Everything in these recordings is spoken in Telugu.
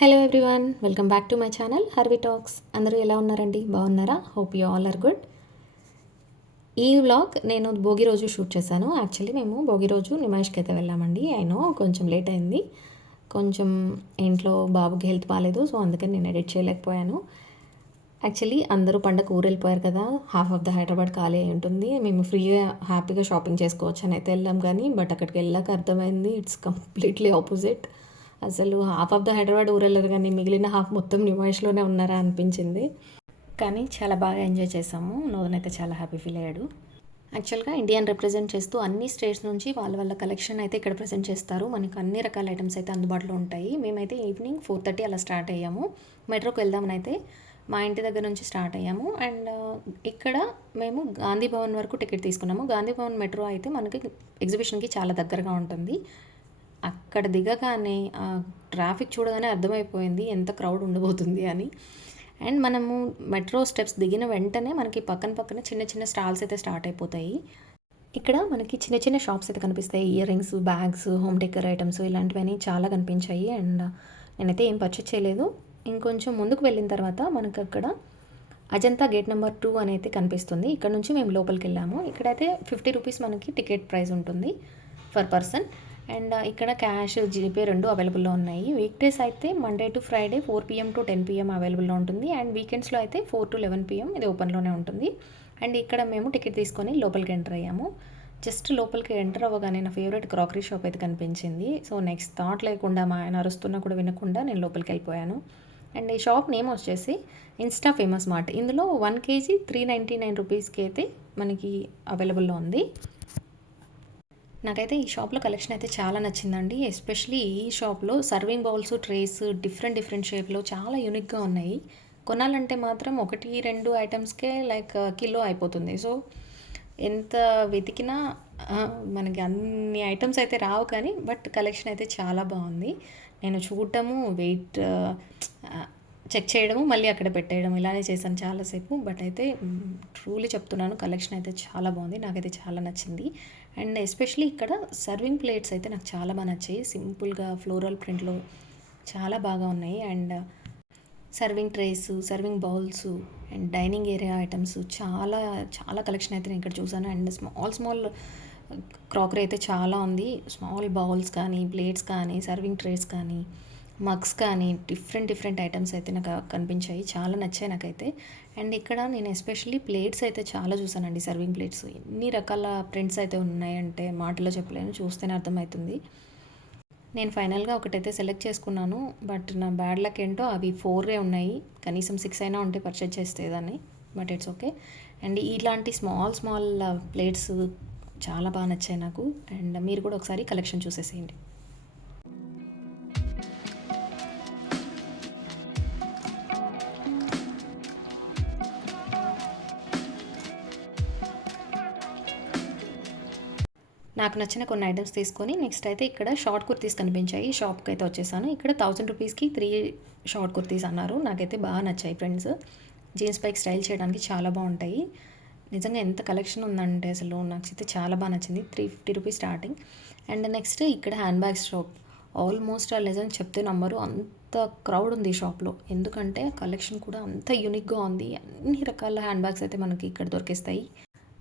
Hello everyone, welcome back to my channel Harvi talks. అందరూ ఎలా ఉన్నారండి? బాగున్నారా? Hope you all are good. ఈ వ్లాగ్ నేను భోగి రోజు షూట్ చేశాను. యాక్చువల్లీ మేము భోగి రోజు నిమాయిష్కి అయితే వెళ్ళామండి. అయినో కొంచెం లేట్ అయింది. కొంచెం ఇంట్లో బాబుకి హెల్త్ బాగాలేదు, సో అందుకని నేను ఎడిట్ చేయలేకపోయాను. యాక్చువల్లీ అందరూ పండగ ఊరు వెళ్ళిపోయారు కదా, హాఫ్ ఆఫ్ ద హైదరాబాద్ ఖాళీ అయి ఉంటుంది. మేము ఫ్రీగా హ్యాపీగా షాపింగ్ చేసుకోవచ్చు అని అయితే వెళ్ళాం, కానీ బట్ అక్కడికి వెళ్ళాక అర్థమైంది ఇట్స్ కంప్లీట్లీ ఆపోజిట్. అసలు హాఫ్ ఆఫ్ ద హైదరాబాద్ ఊరెళ్ళరు, కానీ మిగిలిన హాఫ్ మొత్తం నిమాయిష్లోనే ఉన్నారా అనిపించింది. కానీ చాలా బాగా ఎంజాయ్ చేసాము. నోదన్ అయితే చాలా హ్యాపీ ఫీల్ అయ్యాడు. యాక్చువల్గా ఇండియాని రిప్రజెంట్ చేస్తూ అన్ని స్టేట్స్ నుంచి వాళ్ళ కలెక్షన్ అయితే ఇక్కడ ప్రజెంట్ చేస్తారు. మనకు అన్ని రకాల ఐటమ్స్ అయితే అందుబాటులో ఉంటాయి. మేమైతే ఈవినింగ్ 4:30 అలా స్టార్ట్ అయ్యాము. మెట్రోకి వెళ్దామని అయితే మా ఇంటి దగ్గర నుంచి స్టార్ట్ అయ్యాము. అండ్ ఇక్కడ మేము గాంధీ భవన్ వరకు టికెట్ తీసుకున్నాము. గాంధీ భవన్ మెట్రో అయితే మనకి ఎగ్జిబిషన్కి చాలా దగ్గరగా ఉంటుంది. అక్కడ దిగగానే ట్రాఫిక్ చూడగానే అర్థమైపోయింది ఎంత క్రౌడ్ ఉండబోతుంది అని. అండ్ మనము మెట్రో స్టెప్స్ దిగిన వెంటనే మనకి పక్కన చిన్న చిన్న స్టాల్స్ అయితే స్టార్ట్ అయిపోతాయి. ఇక్కడ మనకి చిన్న చిన్న షాప్స్ అయితే కనిపిస్తాయి. Ear rings, bags, home decor items ఇలాంటివన్నీ చాలా కనిపించాయి. అండ్ నేనైతే ఏం పర్చేస్ చేయలేదు. ఇంకొంచెం ముందుకు వెళ్ళిన తర్వాత మనకు అక్కడ అజంతా గేట్ నెంబర్ 2 అని అయితే కనిపిస్తుంది. ఇక్కడ నుంచి మేము లోపలికి వెళ్ళాము. ఇక్కడైతే 50 రూపీస్ మనకి టికెట్ ప్రైస్ ఉంటుంది పర్ పర్సన్. అండ్ ఇక్కడ క్యాష్, జీపే రెండు అవైలబుల్లో ఉన్నాయి. వీక్ డేస్ అయితే Monday to Friday 4 PM to 10 PM అవైలబుల్లో ఉంటుంది. అండ్ వీకెండ్స్లో అయితే 4 to 11 PM ఇది ఓపెన్లోనే ఉంటుంది. అండ్ ఇక్కడ మేము టికెట్ తీసుకొని లోపలికి ఎంటర్ అయ్యాము. జస్ట్ లోపలికి ఎంటర్ అవ్వగానే నా ఫేవరెట్ క్రాకరీ షాప్ అయితే కనిపించింది. సో నెక్స్ట్ థాట్ లేకుండా మా ఆయన అరుస్తున్నా కూడా వినకుండా నేను లోపలికి వెళ్ళిపోయాను. అండ్ ఈ షాప్ నేమ్ వచ్చేసి ఇన్స్టా ఫేమస్ మార్ట్. ఇందులో 1 kg 399 రూపీస్కి అయితే మనకి అవైలబుల్లో ఉంది. నాకైతే ఈ షాప్లో కలెక్షన్ అయితే చాలా నచ్చిందండి. ఎస్పెషలీ ఈ షాప్లో సర్వింగ్ బౌల్స్, ట్రేస్ డిఫరెంట్ షేప్లో చాలా యూనిక్గా ఉన్నాయి. కొనాలంటే మాత్రం 1-2 ఐటమ్స్కే లైక్ కిలో అయిపోతుంది. సో ఎంత వెతికినా మనకి అన్ని ఐటమ్స్ అయితే రావు, కానీ బట్ కలెక్షన్ అయితే చాలా బాగుంది. నేను చూడటము, వెయిట్ చెక్ చేయడము, మళ్ళీ అక్కడ పెట్టేయడం ఇలానే చేశాను చాలాసేపు. బట్ అయితే ట్రూలీ చెప్తున్నాను, కలెక్షన్ అయితే చాలా బాగుంది. నాకైతే చాలా నచ్చింది. అండ్ ఎస్పెషలీ ఇక్కడ సర్వింగ్ ప్లేట్స్ అయితే నాకు చాలా బాగా నచ్చాయి. సింపుల్గా ఫ్లోరల్ ప్రింట్లో చాలా బాగా ఉన్నాయి. And serving trace, serving bowls and dining area items చాలా చాలా కలెక్షన్ అయితే నేను ఇక్కడ చూసాను. అండ్ స్మాల్ క్రాకరీ అయితే చాలా ఉంది. స్మాల్ బౌల్స్ కానీ, ప్లేట్స్ కానీ, సర్వింగ్ ట్రేస్ కానీ, మగ్స్ కానీ డిఫరెంట్ ఐటమ్స్ అయితే నాకు కనిపించాయి. చాలా నచ్చాయి నాకైతే. అండ్ ఇక్కడ నేను ఎస్పెషల్లీ ప్లేట్స్ అయితే చాలా చూసానండి. సర్వింగ్ ప్లేట్స్ ఎన్ని రకాల ప్రింట్స్ అయితే ఉన్నాయంటే మాటలో చెప్పలేను, చూస్తేనే అర్థమవుతుంది. నేను ఫైనల్గా ఒకటైతే సెలెక్ట్ చేసుకున్నాను. బట్ నా బ్యాడ్ లక్ ఏంటో అవి 4 ఉన్నాయి. కనీసం 6 అయినా ఉంటే పర్చేజ్ చేసేదాన్ని. But it's okay. అండ్ ఇలాంటి స్మాల్ ప్లేట్స్ చాలా బాగా నచ్చాయి నాకు. అండ్ మీరు కూడా ఒకసారి కలెక్షన్ చూసేసేయండి. నాకు నచ్చిన కొన్ని ఐటమ్స్ తీసుకొని నెక్స్ట్ అయితే ఇక్కడ షార్ట్ కుర్తీస్ కనిపించాయి. షాప్కి అయితే వచ్చేసాను. ఇక్కడ 1000 రూపీస్కి 3 షార్ట్ కుర్తీస్ అన్నారు. నాకైతే బాగా నచ్చాయి ఫ్రెండ్స్. జీన్స్ పైకి స్టైల్ చేయడానికి చాలా బాగుంటాయి. నిజంగా ఎంత కలెక్షన్ ఉందంటే అసలు నాకైతే చాలా బాగా నచ్చింది. 350 రూపీస్ స్టార్టింగ్. అండ్ నెక్స్ట్ ఇక్కడ హ్యాండ్ బ్యాగ్స్ షాప్. ఆల్మోస్ట్ నిజంగా చెప్తే నమ్మరు, అంత క్రౌడ్ ఉంది ఈ షాప్లో. ఎందుకంటే కలెక్షన్ కూడా అంత యూనిక్గా ఉంది. అన్ని రకాల హ్యాండ్ బ్యాగ్స్ అయితే మనకి ఇక్కడ దొరికిస్తాయి.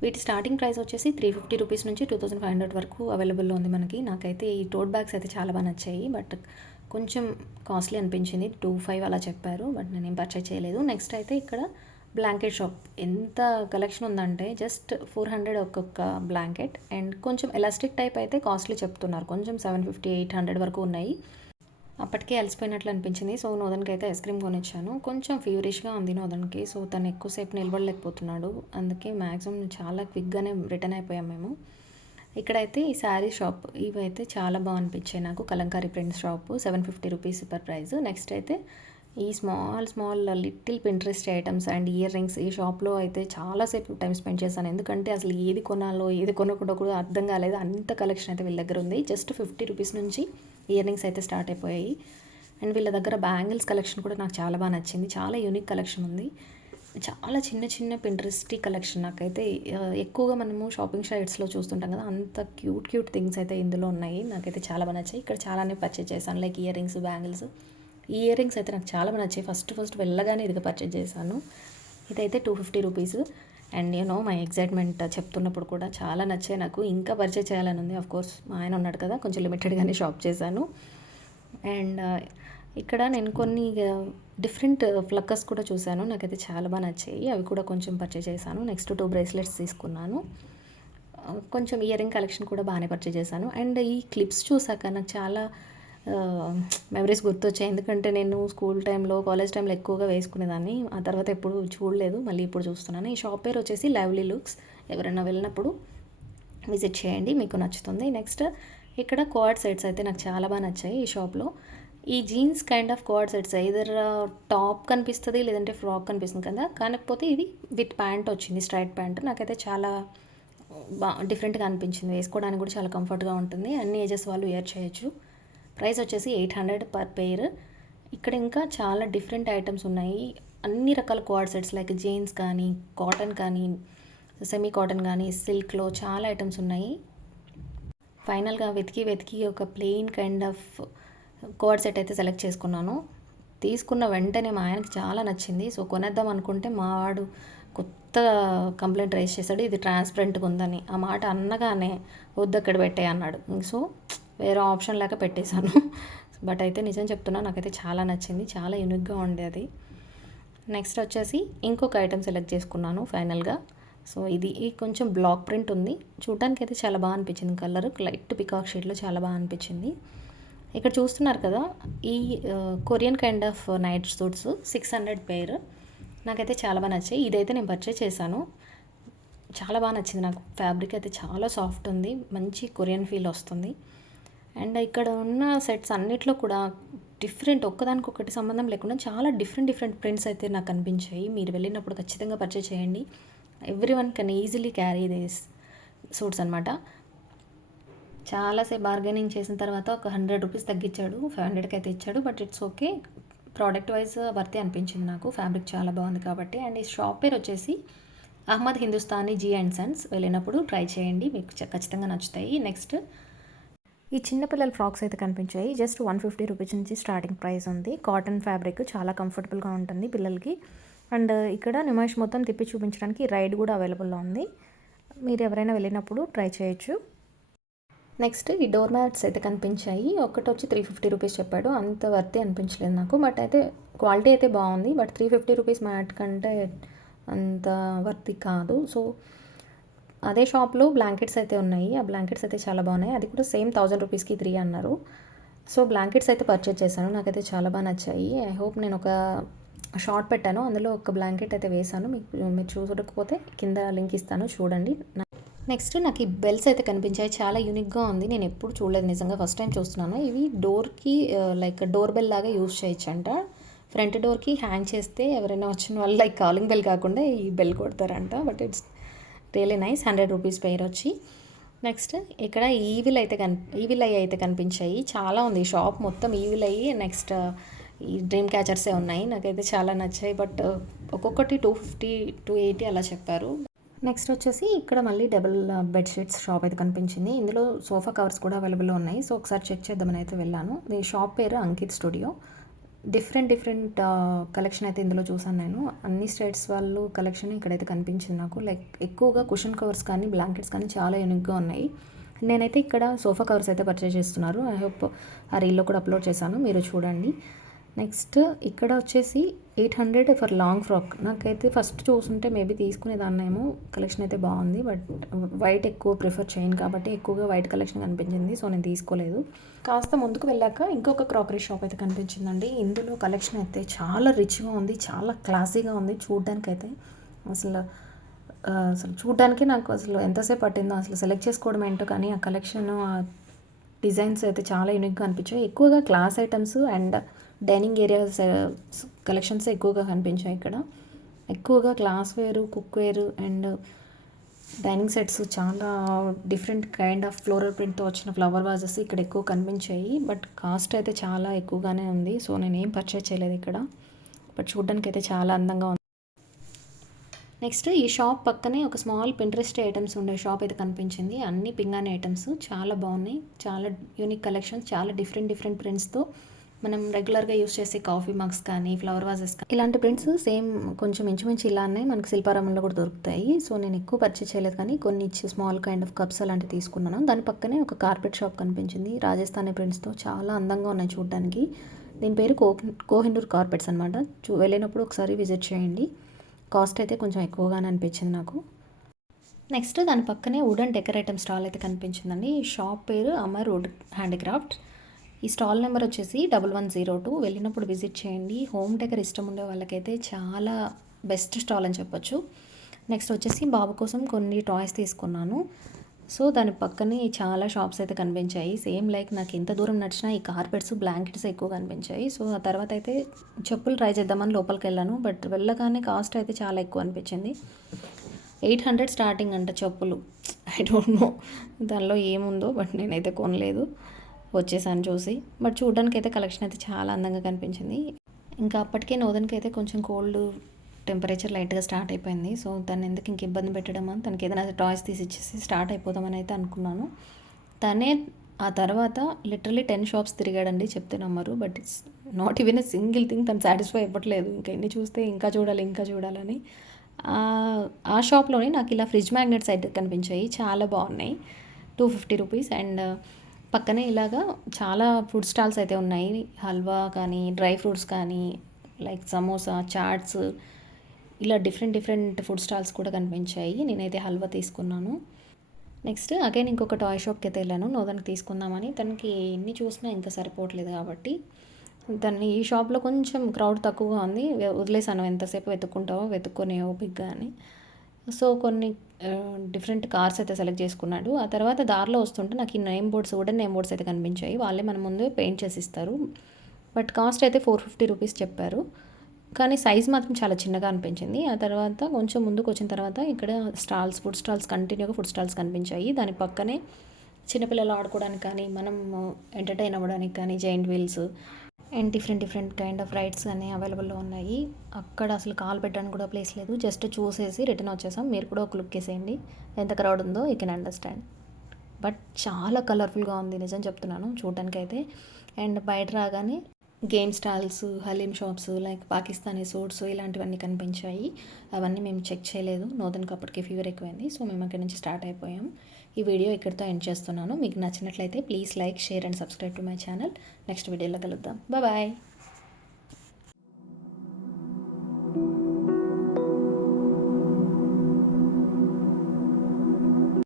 వీటి స్టార్టింగ్ ప్రైస్ వచ్చేసి 350 రూపీస్ నుంచి 2500 వరకు అవైలబుల్లో ఉంది మనకి. నాకైతే ఈ టోట్ బ్యాగ్స్ అయితే చాలా బాగా నచ్చాయి. బట్ కొంచెం కాస్ట్లీ అనిపించింది. 25 అలా చెప్పారు. బట్ నేనేం పర్చేజ్ చేయలేదు. నెక్స్ట్ అయితే ఇక్కడ బ్లాంకెట్ షాప్. ఎంత కలెక్షన్ ఉందంటే జస్ట్ 400 ఒక్కొక్క బ్లాంకెట్. అండ్ కొంచెం ఎలాస్టిక్ టైప్ అయితే కాస్ట్లీ చెప్తున్నారు. కొంచెం 750-800 వరకు ఉన్నాయి. అప్పటికే అలసిపోయినట్లు అనిపించింది. సో నోదన్కి అయితే ఐస్ క్రీమ్ కొనిచ్చాను. కొంచెం ఫీవరిష్గా ఉంది నోదన్కి. సో తను ఎక్కువసేపు నిలబడలేకపోతున్నాడు. అందుకే మ్యాక్సిమం చాలా క్విక్గానే రిటర్న్ అయిపోయాం మేము. ఇక్కడైతే ఈ శారీ షాప్ ఇవైతే చాలా బాగా అనిపించాయి నాకు. Kalamkari prints shop 750 rupees per price. Next అయితే ఈ small little Pinterest items and ear rings. ఈ షాప్లో అయితే చాలాసేపు టైం స్పెండ్ చేశాను. ఎందుకంటే అసలు ఏది కొనాలో ఏది కొనకుండా కూడా అర్థం కాలేదు. అంత కలెక్షన్ అయితే వీళ్ళ దగ్గర ఉంది. జస్ట్ 50 రూపీస్ నుంచి ఇయర్ రింగ్స్ అయితే స్టార్ట్ అయిపోయాయి. అండ్ వీళ్ళ దగ్గర బ్యాంగిల్స్ కలెక్షన్ కూడా నాకు చాలా బాగా నచ్చింది. చాలా యూనిక్ కలెక్షన్ ఉంది. చాలా చిన్న పింట్రెస్టీ కలెక్షన్. నాకైతే ఎక్కువగా మనము షాపింగ్ సైట్స్లో చూస్తుంటాం కదా, అంత క్యూట్ థింగ్స్ అయితే ఇందులో ఉన్నాయి. నాకైతే చాలా బాగా నచ్చాయి. ఇక్కడ చాలానే పర్చేజ్ చేశాను, లైక్ ఇయర్ రింగ్స్, బ్యాంగిల్స్ ఈ ఇయర్ రింగ్స్ అయితే నాకు చాలా బాగా నచ్చాయి. ఫస్ట్ వెళ్ళగానే ఇది పర్చేజ్ చేశాను. ఇదైతే 250 రూపీస్. అండ్ మై ఎగ్జైట్మెంట్ చెప్తున్నప్పుడు కూడా చాలా నచ్చాయి నాకు. ఇంకా పర్చేజ్ చేయాలని ఉంది. కోర్స్ మా ఆయన ఉన్నాడు కదా, కొంచెం లిమిటెడ్గానే షాప్ చేశాను. అండ్ ఇక్కడ నేను కొన్ని డిఫరెంట్ ఫ్లక్కర్స్ కూడా చూశాను. నాకైతే చాలా బాగా నచ్చాయి. అవి కూడా కొంచెం పర్చేజ్ చేశాను. నెక్స్ట్ 2 బ్రేస్లెట్స్ తీసుకున్నాను. కొంచెం ఇయర్ రింగ్ కలెక్షన్ కూడా బాగానే పర్చేజ్ చేశాను. అండ్ ఈ క్లిప్స్ చూసాక నాకు చాలా మెమరీస్ గుర్తొచ్చాయి. ఎందుకంటే నేను స్కూల్ టైంలో, కాలేజ్ టైంలో ఎక్కువగా వేసుకునేదాన్ని. ఆ తర్వాత ఎప్పుడు చూడలేదు, మళ్ళీ ఇప్పుడు చూస్తున్నాను. ఈ షాప్ పేరు వచ్చేసి లవ్లీ లుక్స్. ఎవరైనా వెళ్ళినప్పుడు విజిట్ చేయండి, మీకు నచ్చుతుంది. నెక్స్ట్ ఇక్కడ కోఆర్డ్ సెట్స్ అయితే నాకు చాలా బాగా నచ్చాయి ఈ షాప్లో. ఈ jeans kind of co-ord sets either top కనిపిస్తుంది, లేదంటే ఫ్రాక్ కనిపిస్తుంది కదా, కాకపోతే ఇది విత్ ప్యాంట్ వచ్చింది, స్ట్రైట్ ప్యాంట్. నాకైతే చాలా డిఫరెంట్గా అనిపించింది. వేసుకోవడానికి కూడా చాలా కంఫర్ట్గా ఉంటుంది. అన్ని ఏజెస్ వాళ్ళు వేర్ చేయొచ్చు. ప్రైస్ వచ్చేసి 800 పర్ పెయిర్. ఇక్కడ ఇంకా చాలా డిఫరెంట్ ఐటమ్స్ ఉన్నాయి. అన్ని రకాల కోఆర్డ్ సెట్స్ లైక్ జీన్స్ కానీ, కాటన్ కానీ, సెమీ కాటన్ కానీ, సిల్క్లో చాలా ఐటమ్స్ ఉన్నాయి. ఫైనల్గా వెతికి ఒక plain kind of co-ord set అయితే సెలెక్ట్ చేసుకున్నాను. తీసుకున్న వెంటనే మా ఆయనకి చాలా నచ్చింది. సో కొనేద్దాం అనుకుంటే మా వాడు కొత్త కంప్లైంట్ రైజ్ చేశాడు, ఇది ట్రాన్స్పరెంట్గా ఉందని. ఆ మాట అన్నగానే వద్దు అక్కడ పెట్టే అన్నాడు. సో వేరే ఆప్షన్ లేక పెట్టేశాను. బట్ అయితే నిజం చెప్తున్నా, నాకైతే చాలా నచ్చింది, చాలా యూనిక్గా ఉండేది. నెక్స్ట్ వచ్చేసి ఇంకొక ఐటమ్ సెలెక్ట్ చేసుకున్నాను ఫైనల్గా. సో ఇది కొంచెం బ్లాక్ ప్రింట్ ఉంది. చూడడానికి అయితే చాలా బాగా అనిపించింది. కలర్ లైట్ పికాక్ షేడ్లో చాలా బాగా అనిపించింది. ఇక్కడ చూస్తున్నారు కదా, ఈ Korean kind of night suits 600 pair. నాకైతే చాలా బాగా నచ్చాయి. ఇదైతే నేను పర్చేస్ చేశాను. చాలా బాగా నచ్చింది నాకు. ఫ్యాబ్రిక్ అయితే చాలా సాఫ్ట్ ఉంది, మంచి కొరియన్ ఫీల్ వస్తుంది. అండ్ ఇక్కడ ఉన్న సెట్స్ అన్నిట్లో కూడా డిఫరెంట్, ఒక్కదానికొకటి సంబంధం లేకుండా చాలా డిఫరెంట్ ప్రింట్స్ అయితే నాకు కనిపించాయి. మీరు వెళ్ళినప్పుడు ఖచ్చితంగా పర్చేస్ చేయండి. Every one can easily carry these suits అనమాట. చాలాసేపు బార్గెనింగ్ చేసిన తర్వాత ఒక 100 రూపీస్ తగ్గించాడు, 500కి అయితే ఇచ్చాడు. But it's okay, product wise వర్తే అనిపించింది నాకు. ఫ్యాబ్రిక్ చాలా బాగుంది కాబట్టి. అండ్ ఈ షాప్ పేరు వచ్చేసి అహ్మద్ హిందుస్థానీ జీ అండ్ సన్స్. వెళ్ళినప్పుడు ట్రై చేయండి, మీకు ఖచ్చితంగా నచ్చుతాయి. నెక్స్ట్ ఈ చిన్నపిల్లల ఫ్రాక్స్ అయితే కనిపించాయి. జస్ట్ 150 రూపీస్ నుంచి స్టార్టింగ్ ప్రైస్ ఉంది. కాటన్ ఫ్యాబ్రిక్, చాలా కంఫర్టబుల్గా ఉంటుంది పిల్లలకి. అండ్ ఇక్కడ నిమాష్ మొత్తం తిప్పి చూపించడానికి రైడ్ కూడా అవైలబుల్లో ఉంది. మీరు ఎవరైనా వెళ్ళినప్పుడు ట్రై చేయొచ్చు. నెక్స్ట్ ఈ డోర్ మ్యాట్స్ అయితే కనిపించాయి. ఒకటి వచ్చి 350 రూపీస్ చెప్పాడు. అంత వర్తి అనిపించలేదు నాకు. బట్ అయితే క్వాలిటీ అయితే బాగుంది. బట్ 350 రూపీస్ మ్యాట్ కంటే అంత వర్తి కాదు. సో అదే షాప్లో బ్లాంకెట్స్ అయితే ఉన్నాయి. ఆ బ్లాంకెట్స్ అయితే చాలా బాగున్నాయి. అది కూడా సేమ్ 1000 రూపీస్కి 3 అన్నారు. సో బ్లాంకెట్స్ అయితే పర్చేజ్ చేశాను. నాకైతే చాలా బాగా నచ్చాయి. ఐ హోప్ నేను ఒక షార్ట్ పెట్టాను, అందులో ఒక బ్లాంకెట్ అయితే వేశాను. మీరు చూడకపోతే కింద లింక్ ఇస్తాను, చూడండి. నెక్స్ట్ నాకు ఈ బెల్స్ అయితే కనిపించాయి. చాలా యూనిక్గా ఉంది, నేను ఎప్పుడు చూడలేదు నిజంగా, ఫస్ట్ టైం చూస్తున్నాను. ఇవి డోర్కి లైక్ డోర్ బెల్ లాగా యూజ్ చేయొచ్చు అంట. ఫ్రంట్ డోర్కి హ్యాంగ్ చేస్తే ఎవరైనా వచ్చిన వాళ్ళు లైక్ కాలింగ్ బెల్ కాకుండా ఈ బెల్ కొడతారంట. But it's really nice. 100 rupees pair వచ్చి. నెక్స్ట్ ఇక్కడ ఈవిల్ ఐ అయితే కనిపించాయి. చాలా ఉంది ఈ షాప్ మొత్తం ఈవిల్ ఐ. నెక్స్ట్ ఈ డ్రీమ్ క్యాచర్సే ఉన్నాయి. నాకైతే చాలా నచ్చాయి. బట్ ఒక్కొక్కటి 250 280 అలా చెప్పారు. నెక్స్ట్ వచ్చేసి ఇక్కడ మళ్ళీ డబుల్ బెడ్షీట్స్ షాప్ అయితే కనిపించింది. ఇందులో సోఫా కవర్స్ కూడా అవైలబుల్లో ఉన్నాయి. సో ఒకసారి చెక్ చేద్దామని అయితే వెళ్ళాను. ఈ షాప్ పేరు అంకిత్ స్టూడియో. డిఫరెంట్ కలెక్షన్ అయితే ఇందులో చూసాను నేను. అన్ని స్టేట్స్ వాళ్ళు కలెక్షన్ ఇక్కడైతే కనిపించింది నాకు. లైక్ ఎక్కువగా కుషన్ కవర్స్ కానీ బ్లాంకెట్స్ కానీ చాలా యూనిక్గా ఉన్నాయి. నేనైతే ఇక్కడ సోఫా కవర్స్ అయితే పర్చేజ్ చేస్తున్నారు. ఐ హోప్ ఆ రీల్లో కూడా అప్లోడ్ చేశాను, మీరు చూడండి. నెక్స్ట్ ఇక్కడ వచ్చేసి 800 ఫర్ లాంగ్ ఫ్రాక్. నాకైతే ఫస్ట్ చూస్తుంటే మేబీ తీసుకునేదాన్నేమో. కలెక్షన్ అయితే బాగుంది, బట్ వైట్ ఎక్కువ ప్రిఫర్ చేయను కాబట్టి ఎక్కువగా వైట్ కలెక్షన్ కనిపించింది. సో నేను తీసుకోలేదు. కాస్త ముందుకు వెళ్ళాక ఇంకొక క్రాకరీ షాప్ అయితే కనిపించిందండి. ఇందులో కలెక్షన్ అయితే చాలా రిచ్గా ఉంది, చాలా క్లాసీగా ఉంది. చూడ్డానికి అయితే అసలు చూడ్డానికి నాకు అసలు ఎంతసేపు పట్టిందో అసలు సెలెక్ట్ చేసుకోవడం ఏంటో. కానీ ఆ కలెక్షన్, ఆ డిజైన్స్ అయితే చాలా యూనిక్గా అనిపించాయి. ఎక్కువగా class items and dining areas collections ఎక్కువగా కనిపించాయి ఇక్కడ. ఎక్కువగా గ్లాస్ వేరు, కుక్ వేరు అండ్ డైనింగ్ సెట్స్, చాలా డిఫరెంట్ కైండ్ ఆఫ్ ఫ్లోరల్ ప్రింట్తో వచ్చిన ఫ్లవర్ వాజెస్ ఇక్కడ ఎక్కువ కనిపించాయి. బట్ కాస్ట్ అయితే చాలా ఎక్కువగానే ఉంది. సో నేను ఏం పర్చేజ్ చేయలేదు ఇక్కడ. బట్ చూడడానికి అయితే చాలా అందంగా ఉంది. నెక్స్ట్ ఈ షాప్ పక్కనే ఒక స్మాల్ పింట్రెస్ట్ ఐటమ్స్ ఉండే షాప్ అయితే కనిపించింది. అన్ని పింగాణి ఐటమ్స్ చాలా బాగున్నాయి. చాలా యూనిక్ కలెక్షన్స్, చాలా డిఫరెంట్ ప్రింట్స్తో మనం రెగ్యులర్గా యూస్ చేసే కాఫీ మగ్స్ కానీ ఫ్లవర్ వాజెస్ కానీ ఇలాంటి ప్రింట్స్ సేమ్ కొంచెం ఇంచుమించు ఇలానే మనకు శిల్పారామంలో కూడా దొరుకుతాయి. సో నేను ఎక్కువ పర్చేస్ చేయలేదు కానీ కొన్ని స్మాల్ కైండ్ ఆఫ్ కప్స్ అలాంటివి తీసుకున్నాను. దాని పక్కనే ఒక కార్పెట్ షాప్ కనిపించింది. రాజస్థానీ ప్రింట్స్తో చాలా అందంగా ఉన్నాయి చూడడానికి. దీని పేరు కోహినూర్ కార్పెట్స్ అనమాట. వెళ్ళినప్పుడు ఒకసారి విజిట్ చేయండి. కాస్ట్ అయితే కొంచెం ఎక్కువగానే అనిపించింది నాకు. నెక్స్ట్ దాని పక్కనే వుడెన్ డెకరేటివ్ స్టాల్ అయితే కనిపించిందండి. ఈ షాప్ పేరు అమర్ వుడ్ హ్యాండీక్రాఫ్ట్. ఈ స్టాల్ నెంబర్ వచ్చేసి 1102. వెళ్ళినప్పుడు విజిట్ చేయండి. హోమ్ డెకర్ ఇష్టం ఉండే వాళ్ళకైతే చాలా బెస్ట్ స్టాల్ అని చెప్పొచ్చు. నెక్స్ట్ వచ్చేసి బాబు కోసం కొన్ని టాయ్స్ తీసుకున్నాను. సో దాని పక్కనే చాలా షాప్స్ అయితే కనిపించాయి. సేమ్ లైక్ నాకు ఎంత దూరం నడిచినా ఈ కార్పెట్స్ బ్లాంకెట్స్ ఎక్కువ కనిపించాయి. సో ఆ తర్వాత అయితే చెప్పులు ట్రై చేద్దామని లోపలికి వెళ్ళాను. బట్ వెళ్ళగానే కాస్ట్ అయితే చాలా ఎక్కువ అనిపించింది. 800 స్టార్టింగ్ అంట చెప్పులు. ఐ డోంట్ నో దానిలో ఏముందో, బట్ నేనైతే కొనలేదు, వచ్చేసాను చూసి. బట్ చూడడానికి అయితే కలెక్షన్ అయితే చాలా అందంగా కనిపించింది. ఇంకా అప్పటికే నోదన్కి అయితే కొంచెం కోల్డ్ టెంపరేచర్ లైట్గా స్టార్ట్ అయిపోయింది. సో తను ఎందుకు ఇంక ఇబ్బంది పెట్టడం అని తనకి ఏదైనా టాయ్స్ తీసి ఇచ్చేసి స్టార్ట్ అయిపోదామని అయితే అనుకున్నాను. తనే ఆ తర్వాత లిటరలీ 10 షాప్స్ తిరిగాడండి, చెప్తే నమ్మరు. But it's not even a single thing తను సాటిస్ఫై అవ్వట్లేదు. ఇంకా ఎన్ని చూస్తే ఇంకా చూడాలి ఇంకా చూడాలని. ఆ షాప్లోనే నాకు ఇలా ఫ్రిడ్జ్ మ్యాగ్నెట్స్ అయితే కనిపించాయి. చాలా బాగున్నాయి. 250 రూపీస్. అండ్ పక్కనే ఇలాగా చాలా ఫుడ్ స్టాల్స్ అయితే ఉన్నాయి. హల్వా కానీ డ్రై ఫ్రూట్స్ కానీ లైక్ సమోసా, చాట్స్, ఇలా డిఫరెంట్ ఫుడ్ స్టాల్స్ కూడా కనిపించాయి. నేనైతే హల్వా తీసుకున్నాను. నెక్స్ట్ అగైన్ ఇంకొక టాయ్ షాప్కి అయితే వెళ్ళాను నోదన్కి తీసుకుందామని. తనకి ఎన్ని చూసినా ఇంకా సరిపోవట్లేదు కాబట్టి దాన్ని ఈ షాప్లో కొంచెం క్రౌడ్ తక్కువగా ఉంది, వదిలేసాను. ఎంతసేపు వెతుక్కుంటావో వెతుక్కునే ఓపిక్గా అని. సో కొన్ని డిఫరెంట్ కార్స్ అయితే సెలెక్ట్ చేసుకున్నాడు. ఆ తర్వాత దారిలో వస్తుంటే నాకు ఈ name boards, wooden name boards అయితే కనిపించాయి. వాళ్ళే మన ముందు పెయింట్ చేసి ఇస్తారు. బట్ కాస్ట్ అయితే 450 రూపీస్ చెప్పారు. కానీ సైజ్ మాత్రం చాలా చిన్నగా అనిపించింది. ఆ తర్వాత కొంచెం ముందుకు వచ్చిన తర్వాత ఇక్కడ ఫుడ్ స్టాల్స్ కంటిన్యూగా ఫుడ్ స్టాల్స్ కనిపించాయి. దాని పక్కనే చిన్నపిల్లలు ఆడుకోవడానికి కానీ మనం ఎంటర్టైన్ అవ్వడానికి కానీ giant wheels and different kind of rides అన్నీ అవైలబుల్లో ఉన్నాయి. అక్కడ అసలు కాల్ పెట్టడానికి కూడా ప్లేస్ లేదు. జస్ట్ చూసేసి రిటర్న్ వచ్చేసాం. మీరు కూడా ఒక లుక్ వేసేయండి ఎంత క్రౌడ్ ఉందో యూ కెన్ అండర్స్టాండ్. బట్ చాలా కలర్ఫుల్గా ఉంది, నిజం చెప్తున్నాను చూడటానికి అయితే. అండ్ బయట రాగానే game stalls, haleem shops, like Pakistani suits ఇలాంటివన్నీ కనిపించాయి. అవన్నీ మేము చెక్ చేయలేదు. నోదన్కి అప్పటికే ఫీవర్ ఎక్కువైంది. సో మేము అక్కడి నుంచి స్టార్ట్ అయిపోయాం. ఈ వీడియో ఇక్కడితో ఎండ్ చేస్తున్నాను. మీకు నచ్చినట్లయితే please like, share and subscribe to my channel. Next వీడియోలో కలుద్దాం. బాయ్.